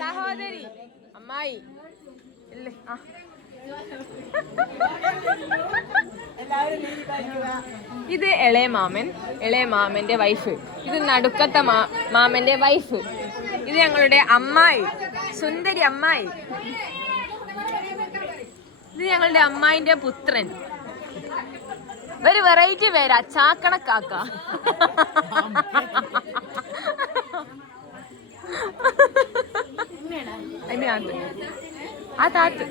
സഹോദരി അമ്മായി ഇല്ലേ? ഇത് ഇളയ മാമന്റെ വൈഫ്, ഇത് നടുക്കത്തെ മാമന്റെ വൈഫ്, ഇത് ഞങ്ങളുടെ അമ്മായി, സുന്ദരി അമ്മായി, ഇത് ഞങ്ങളുടെ അമ്മായിന്റെ പുത്രൻ. ഒരു വെറൈറ്റി പേരാ, ചാക്കണക്കാക്ക. ആ താത്ത്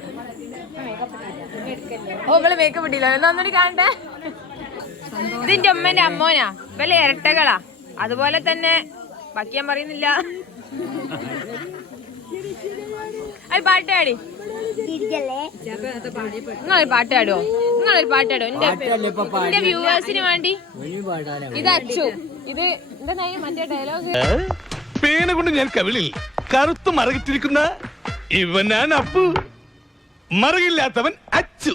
ഓ ഇവള് മേക്കപ്പ് ഇട്ടില്ല, ഒന്നുകൂടി കാണട്ടെ. ഇതിന്റെ ഉമ്മന്റെ അമ്മോനാ, ഇവലെ ഇരട്ടകളാ. അതുപോലെ തന്നെ ബാക്കി ഞാൻ പറയുന്നില്ല. അത് പാട്ടാടി, നിങ്ങളൊരു പാട്ടാടോ, എന്റെ വ്യൂവേഴ്സിന് വേണ്ടി. ഇത് അച്ചു, ഇത് എന്താ മറ്റേ ഡയലോഗ്, പേന കൊണ്ട് ഞാൻ കവിളിൽ കറുത്ത് മറകിട്ടിരിക്കുന്ന ഇവനാണ് അപ്പു, മറകില്ലാത്തവൻ അച്ചു.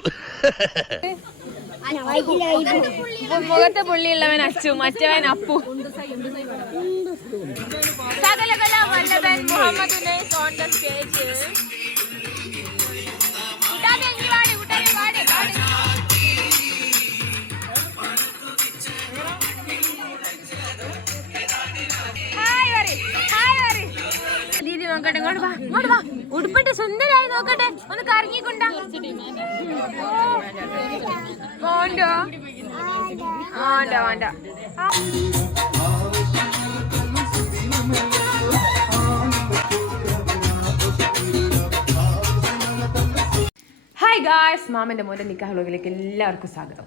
മുഖത്തെ പുള്ളിയുള്ളവൻ അച്ചു, മറ്റവൻ അപ്പു. സകലകല വല്ലഭൻ Muhammad Unais on the stage. ദീദി നോക്കട്ടെ, ഇങ്ങോട്ട് വാ, ഉടുപ്പിട്ട് സുന്ദരായി നോക്കട്ടെ, ഒന്ന് കറങ്ങിക്കൊണ്ടാ. വേണ്ട ഹായ് ഗായ്സ്, മാമൻ്റെ മോൻ്റെ നിക്കാഹ് വ്ലോഗിലേക്ക് എല്ലാവർക്കും സ്വാഗതം.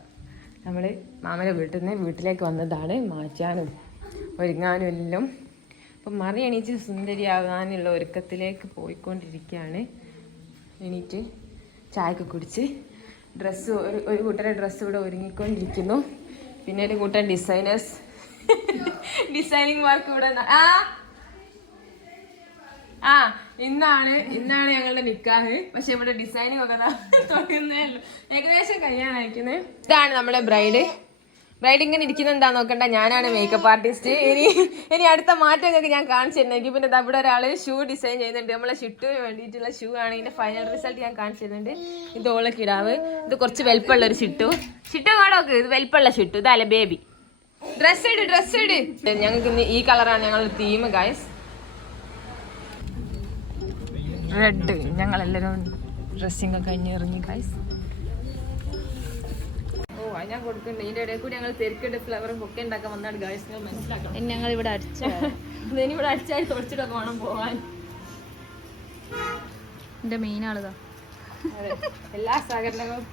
നമ്മൾ മാമൻ്റെ വീട്ടിൽ നിന്ന് വീട്ടിലേക്ക് വന്നതാണ്, മാറ്റാനും ഒരുങ്ങാനും എല്ലാം. അപ്പം മറി എണീറ്റ് സുന്ദരിയാകാനുള്ള ഒരുക്കത്തിലേക്ക് പോയിക്കൊണ്ടിരിക്കുകയാണ്. എണീറ്റ് ചായയൊക്കെ കുടിച്ച് ഡ്രസ്സ് ഒരു കൂട്ടരെ ഡ്രസ്സ് ഇവിടെ ഒരുങ്ങിക്കൊണ്ടിരിക്കുന്നു. പിന്നെ ഒരു കൂട്ടം ഡിസൈനിങ് വർക്ക് ഇവിടെ. ഇന്നാണ് ഞങ്ങളുടെ നിക്കാഹ്. പക്ഷെ ഇവിടെ ഡിസൈനിങ് ഒക്കെ തുടങ്ങുന്നേ ഉള്ളൂ, ഏകദേശം കഴിയാനായിരിക്കുന്നത്. ഇതാണ് നമ്മുടെ ബ്രൈഡ് ഇങ്ങനെ ഇരിക്കുന്നത്. എന്താ നോക്കണ്ട, ഞാനാണ് മേക്കപ്പ് ആർട്ടിസ്റ്റ്. ഇനി അടുത്ത മാറ്റങ്ങളൊക്കെ ഞാൻ കാണിച്ചു തരുന്നെങ്കിൽ. പിന്നെ ഇവിടെ ഒരാൾ ഷൂ ഡിസൈൻ ചെയ്യുന്നുണ്ട്, നമ്മളെ ഷിട്ടുവിന് വേണ്ടിയിട്ടുള്ള ഷൂ ആണ്. ഇതിന്റെ ഫൈനൽ റിസൾട്ട് ഞാൻ കാണിച്ചു തരുന്നുണ്ട്. ഇത് ഓളെ കിടാവ്, ഇത് കുറച്ച് വലുപ്പമുള്ള ഒരു ഷിട്ടു കാടോക്ക്, ഇത് വലുപ്പമുള്ള ഷിട്ടു. ഇതല്ലേ ബേബി. ഡ്രസ് ഇട്. ഞങ്ങൾക്ക് ഇന്ന് ഈ കളറാണ് ഞങ്ങളുടെ തീം ഗൈസ്, റെഡ്. ഞങ്ങളെല്ലാവരും ഡ്രസ്സിങ് ഒക്കെ കഴിഞ്ഞ് ഇറങ്ങി ഗൈസ്. ഞാൻ കൊടുക്കുന്നുണ്ട്. ഇതിന്റെ ഇടയിൽ കൂടി ഞങ്ങൾ തെരക്കിട്ട് ഫ്ലവറും ഒക്കെ ഉണ്ടാക്കാൻ വന്നാണ് ഗൈസ്, മനസ്സിലാക്കണം. ഞങ്ങൾ ഇവിടെ ഇവിടെ അടിച്ചാൽ തുടച്ചിട്ടൊക്കെ വേണം പോവാൻ. എന്റെ മെയിൻ ആളുതാ. എല്ലാ സഹകരണങ്ങളും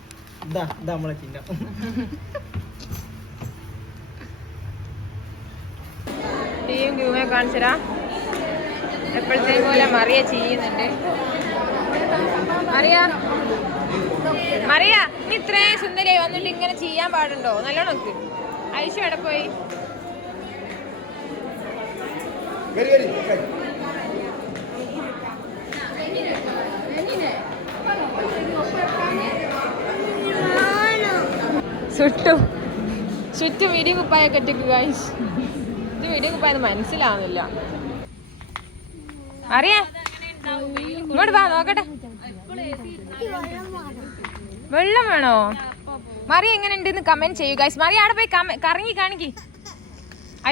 ടീം ഗ്രൂമെ കാണിച്ചരാ. എപ്പോഴത്തേക്കും പോലെ മറിയ ചെയ്യുന്നുണ്ട്. മറിയ നീ ഇത്രയും സുന്ദരിയായി വന്നിട്ട് ഇങ്ങനെ ചെയ്യാൻ പാടുണ്ടോ? നല്ലോണം നോക്ക്. ഐഷു എവിടെ പോയി? ചുറ്റും വീഡിയോ കുപ്പായൊക്കെ ഇട്ടിക്ക് ഗൈസ്. ഇത് വീഡിയോ കുപ്പായെന്ന് മനസ്സിലാവുന്നില്ല. അറിയാ ഇങ്ങോട്ട് വാ നോക്കട്ടെ. വെള്ളം വേണോ? മറി എങ്ങനെ ഉണ്ടെന്ന് കമന്റ് ചെയ്യൂ ഗൈസ്. മറി അവിടെ പോയി കറങ്ങി കാണിക്ക്.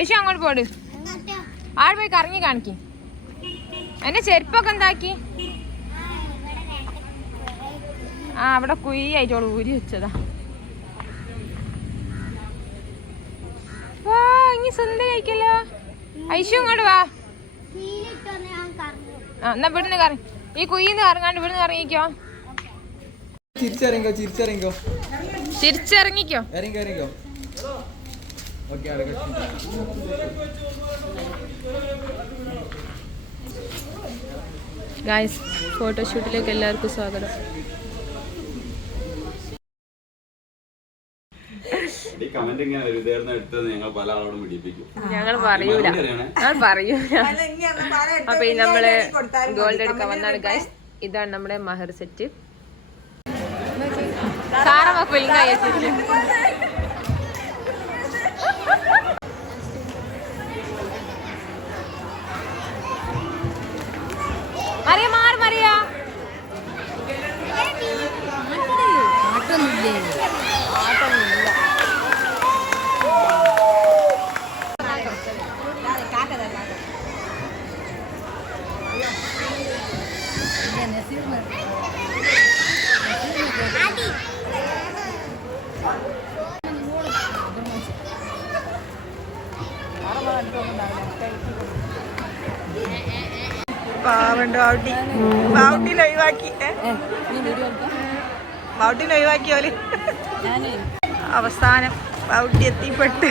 ഐഷു അങ്ങോട്ട് പോട്, ആടെ പോയി കറങ്ങി കാണിക്ക്. എന്റെ ചെരുപ്പൊക്കെ എന്താക്കി? അവിടെ കുയ്യായിട്ടോളൂ ഊരി വെച്ചതാ. വാ ഇനി സുന്ദരിയായിക്കല്ലോ. ഐഷു ഇങ്ങോട്ട് വാ. എന്നാ ഇവിടുന്ന് കറങ്ങി, ഈ കുയ്യിന്ന് കറങ്ങാണ്ട് ഇവിടുന്ന് കറങ്ങിക്കോ. തിരിച്ചിറങ്ങിക്കോ. ഗായ്സ്, ഫോട്ടോഷൂട്ടിലേക്ക് എല്ലാവർക്കും സ്വാഗതം. ഞങ്ങൾ പറയൂല. അപ്പൊ നമ്മള് ഗോൾഡ് എടുക്കാൻ വന്നാണ് ഗായ്സ്. ഇതാണ് നമ്മുടെ മഹർ set. Sarah McQuilling aja. Maria mar Maria. ഒഴിവാക്കിയോല് അവസാനം പൗട്ടി എത്തിപ്പെട്ട്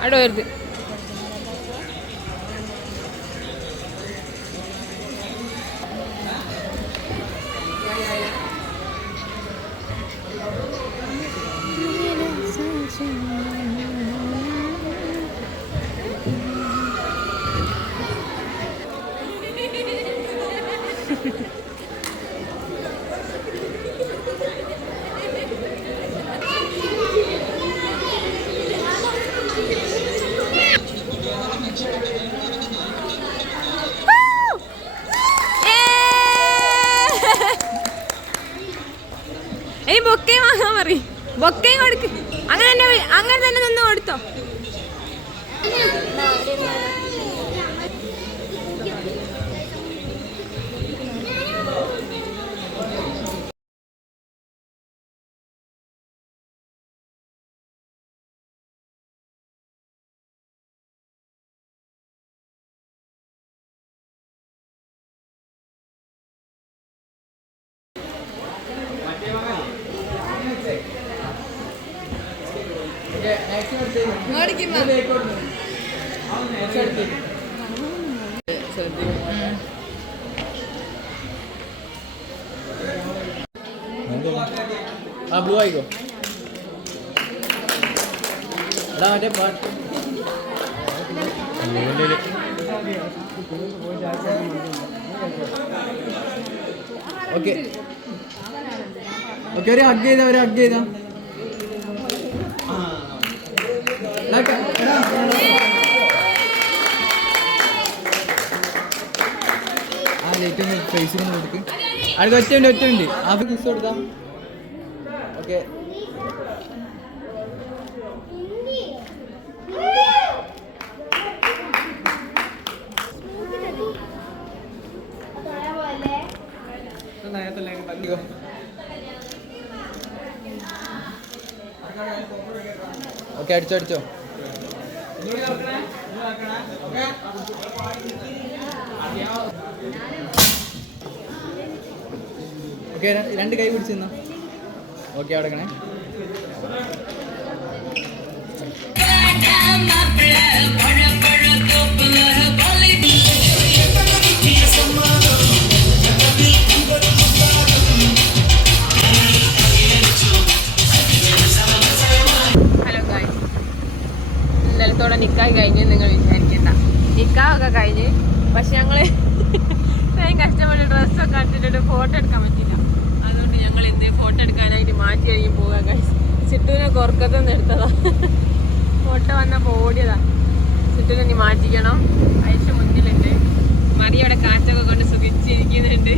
അവിടെ വരുത് ഇനി ബൊക്കയും വാങ്ങാൻ പറയും ബൊക്കയും കൊടുക്ക് അങ്ങനെ തന്നെ നിന്ന് കൊടുത്തോ ബ്ലൂ ആയിക്കോ അതാ മറ്റേ പാട്ട് ഓക്കെ ഓക്കെ ഒരു ഹഗ് ചെയ്താ ആ ലേറ്റ് ഒന്ന് ഫേസിൽ ഒന്ന് കൊടുക്ക് അടുത്ത ഒറ്റ ആ കിസ് കൊടുക്കാം ഓക്കെ ഓക്കെ അടിച്ചോ ഓക്കെ രണ്ട് കൈ പിടിച്ച് നിന്നോ ഓക്കെ അടക്കണേ ഹലോ ഗായ്സ് ഇന്നലത്തോടെ നിക്കാഹ് കഴിഞ്ഞ് നിങ്ങൾ വിചാരിക്കണ്ട നിക്കാഹൊക്കെ കഴിഞ്ഞ് പക്ഷെ ഞങ്ങൾ ഇത്രയും കഷ്ടപ്പെട്ട് ഡ്രസ്സൊക്കെ കണ്ടിട്ട് ഫോട്ടോ എടുക്കാൻ പറ്റില്ല അതുകൊണ്ട് ഞങ്ങൾ ഇന്ന് ഫോട്ടോ എടുക്കാനായിട്ട് മാറ്റി കഴിഞ്ഞ് പോകാം ഗായ്സ് സിട്ടുവിനെ കൊറക്കത്തൊന്നും എടുത്തതാ ഫോട്ടോ വന്നപ്പോൾ ഓടിയതാ സിട്ടുവിനെ ഇനി മാറ്റിക്കണം ആയിഷ മുന്നിലുണ്ട് മറിയവിടെ കാറ്റൊക്കെ കൊണ്ട് സുഖിച്ചിരിക്കുന്നുണ്ട്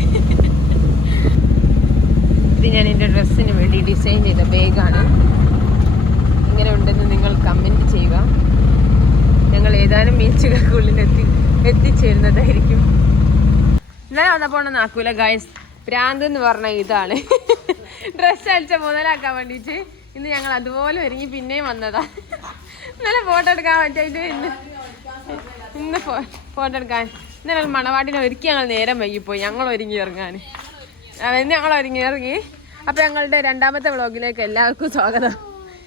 ഇത് ഞാൻ എൻ്റെ ഡ്രസ്സിന് വേണ്ടി ഡിസൈൻ ചെയ്ത ബാഗാണ് ഇങ്ങനെ ഉണ്ടെന്ന് നിങ്ങൾ കമൻറ്റ് ചെയ്യുക ഞങ്ങൾ ഏതാനും മിനിറ്റുകൾക്കുള്ളിൽ എത്തിച്ചേരുന്നതായിരിക്കും ഇന്നലെ വന്നപ്പോ ഒന്നും ആക്കൂല ഗൈസ്. ഭ്രാന്ത് എന്ന് പറഞ്ഞ ഇതാണ്. ഡ്രസ്സ് അടിച്ച മുതലാക്കാൻ വേണ്ടിട്ട് ഇന്ന് ഞങ്ങൾ അതുപോലെ ഒരുങ്ങി പിന്നെയും വന്നതാ. ഇന്നലെ ഫോട്ടോ എടുക്കാൻ പറ്റായിട്ട് ഇന്ന് ഫോട്ടോ എടുക്കാൻ ഇന്നലെ മണവാട്ടിനെ ഒരുക്കി ഞങ്ങൾ നേരം വൈകിപ്പോയി. ഞങ്ങൾ ഒരുങ്ങി ഇറങ്ങാൻ. ഞങ്ങൾ ഒരുങ്ങി ഇറങ്ങി. അപ്പൊ ഞങ്ങളുടെ രണ്ടാമത്തെ വ്ളോഗിലേക്ക് എല്ലാവർക്കും സ്വാഗതം.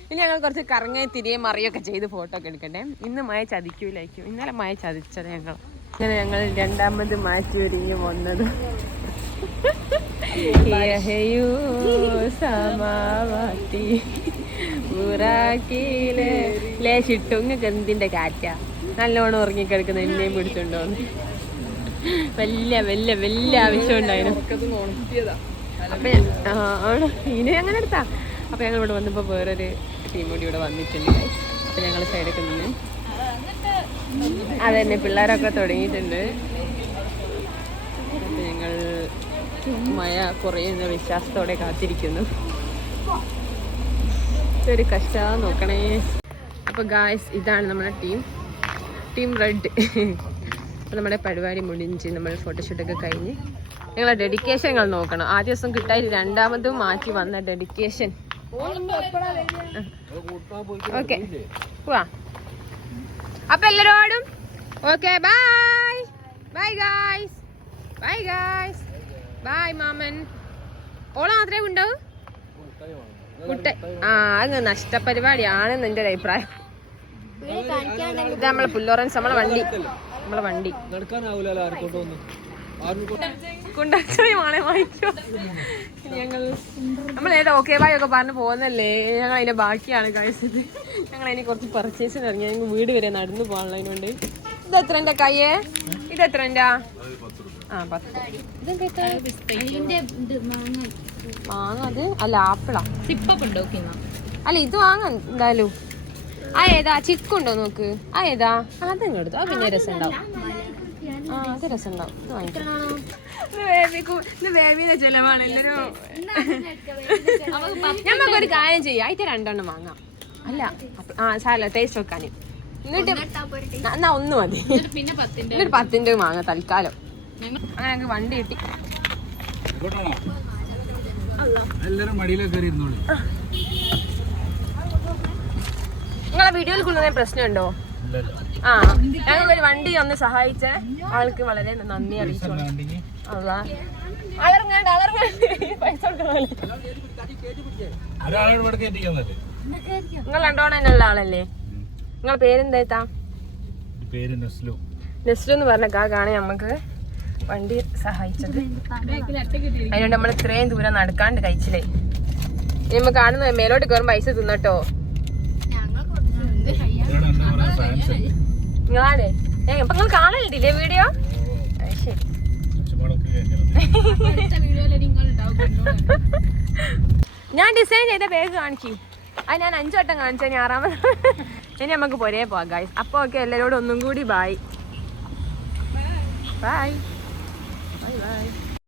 ഇനി ഞങ്ങൾ കുറച്ച് കറങ്ങി തിരികെ മറിയൊക്കെ ചെയ്ത് ഫോട്ടോ ഒക്കെ എടുക്കട്ടെ. ഇന്ന് മഴ ചതിക്കൂലായിരിക്കും. ഇന്നലെ മഴ ചതിച്ചത് ഞങ്ങൾ. ഇങ്ങനെ ഞങ്ങൾ രണ്ടാമത് മാറ്റി ഒരുങ്ങി വന്നത്. ലേശിട്ടു ഇങ്ങക്ക് എന്തിന്റെ കാറ്റാ നല്ലോണം ഉറങ്ങിക്കിടക്കുന്ന എന്നെയും പിടിച്ചോണ്ടോന്ന്. വലിയ വലിയ വലിയ ആവശ്യം ഉണ്ടായിരുന്നു. അപ്പൊ ഇനി അങ്ങനെ എടുത്താ. അപ്പൊ ഞങ്ങൾ ഇവിടെ വന്നപ്പോ വേറൊരു ടീം കൂടി ഇവിടെ വന്നിട്ടുണ്ട്. അപ്പൊ ഞങ്ങൾ സൈഡൊക്കെ നിന്ന് അതന്നെ പിള്ളേരൊക്കെ തുടങ്ങിയിട്ടുണ്ട്. അപ്പൊ ഞങ്ങൾ മഴ കുറയുന്ന വിശ്വാസത്തോടെ കാത്തിരിക്കുന്നു. ഒരു കഷ്ടം നോക്കണേ. അപ്പൊ ഗായ്സ് ഇതാണ് നമ്മുടെ ടീം റെഡ്. അപ്പൊ നമ്മുടെ പരിപാടി മുടിഞ്ച് നമ്മൾ ഫോട്ടോഷൂട്ടൊക്കെ കഴിഞ്ഞ് ഞങ്ങളെ ഡെഡിക്കേഷൻ ഞങ്ങൾ നോക്കണം. ആദ്യ ദിവസം കിട്ടായി രണ്ടാമതും മാറ്റി വന്ന ഡെഡിക്കേഷൻ. ഓക്കെ പോവാ. അപ്പൊ എല്ലാരോടും okay bye bye guys. Bye guys. Bye മാമൻ. ഓള മാത്രമേ ഉണ്ടാവൂ. അങ്ങ് നഷ്ടപരിപാടിയാണെന്ന് എന്റെ ഒരു അഭിപ്രായം. ഇത് നമ്മളെ പുല്ലോറൻസ് നമ്മളെ വണ്ടി കൊണ്ടാണ് വാങ്ങിക്കോ. നമ്മൾ ഏതാ ഓക്കെ ബായ് ഒക്കെ പറഞ്ഞ് പോകുന്നല്ലേ. ഞങ്ങൾ അതിന്റെ ബാക്കിയാണ് കഴിച്ചത്. ഞങ്ങൾ അതിന് കുറച്ച് പർച്ചേസിന് ഇറങ്ങി. ഞങ്ങൾ വീട് വരെ നടന്നു പോകാനുള്ളതിനുണ്ട്. ഇത് എത്ര എന്റെ കയ്യേ? ഇത് എത്ര എന്റെ? 10. മാങ്ങ അത് അല്ല ആപ്പിളാ. അല്ല ഇത് വാങ്ങാൻ എന്തായാലും. ഏതാ ചിക്കുണ്ടോ നോക്ക്. ഏതാ അതങ്ങ് എടുത്തു. അത് പിന്നെ രസം ഉണ്ടാവും. അത് രസം ഉണ്ടാവും. ഇത് വാങ്ങിക്കണം. ഇത് ബേബിയുടെ ചെലവാണ് എല്ലാരും. ഞമ്മക്കൊരു കാര്യം ചെയ്യാം. അതിന്റെ 2 എണ്ണം വാങ്ങാം. അല്ല സാല ടേസ്റ്റ് വെക്കാന്. എന്നിട്ട് എന്നാ 1 മതി. എന്നിട്ട് 10ന്റെ വാങ്ങാം തൽക്കാലം. അങ്ങനെ ഞങ്ങൾക്ക് വണ്ടി കിട്ടി. നിങ്ങളെ വീഡിയോയിൽ കൊണ്ടുവന്ന പ്രശ്നമുണ്ടോ? ഞങ്ങൾക്കൊരു വണ്ടി ഒന്ന് സഹായിച്ച ആൾക്ക് വളരെ നന്ദി അറിയിച്ചു. നിങ്ങൾ രണ്ടോണനുള്ള ആളല്ലേ? നിങ്ങളെ പേരെന്താ? നെസ്ലു എന്ന് പറഞ്ഞ കാക്കാണ് നമുക്ക് വണ്ടി സഹായിച്ചത്. അതിനുകൊണ്ട് നമ്മൾ ഇത്രയും ദൂരം നടക്കാണ്ട് കഴിച്ചില്ലേ. ഇനി നമ്മൾ കാണുന്ന മേലോട്ട് കയറും പൈസ തിന്നട്ടോ. നിങ്ങളാണേ ഇപ്പൊ നിങ്ങൾ കാണലില്ലേ വീഡിയോ? ശരി. ഞാൻ ഡിസൈൻ ചെയ്ത ബാഗ് കാണിക്കും. അത് ഞാൻ 5 വട്ടം കാണിച്ചു. ഇനി 6ാമത്. ഇനി നമുക്ക് പൊരേ പോകാം ഗൈസ്. അപ്പൊ ഓക്കെ എല്ലാരോടും ഒന്നും കൂടി ബൈ ബൈ ബൈ ബൈ.